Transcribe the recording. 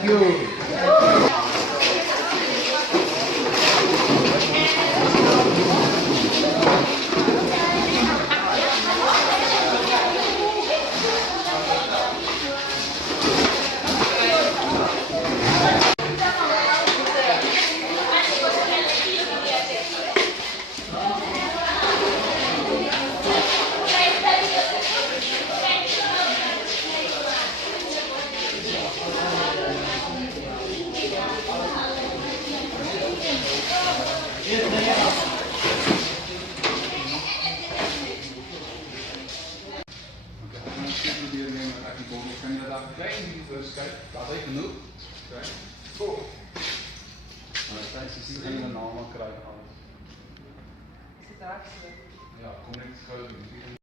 Thank you. Kan je daar krijgen die kijk, dat is genoeg. Kijk. Oh. Maar dat is een naam krijgen. Ja, kom ik schuiven.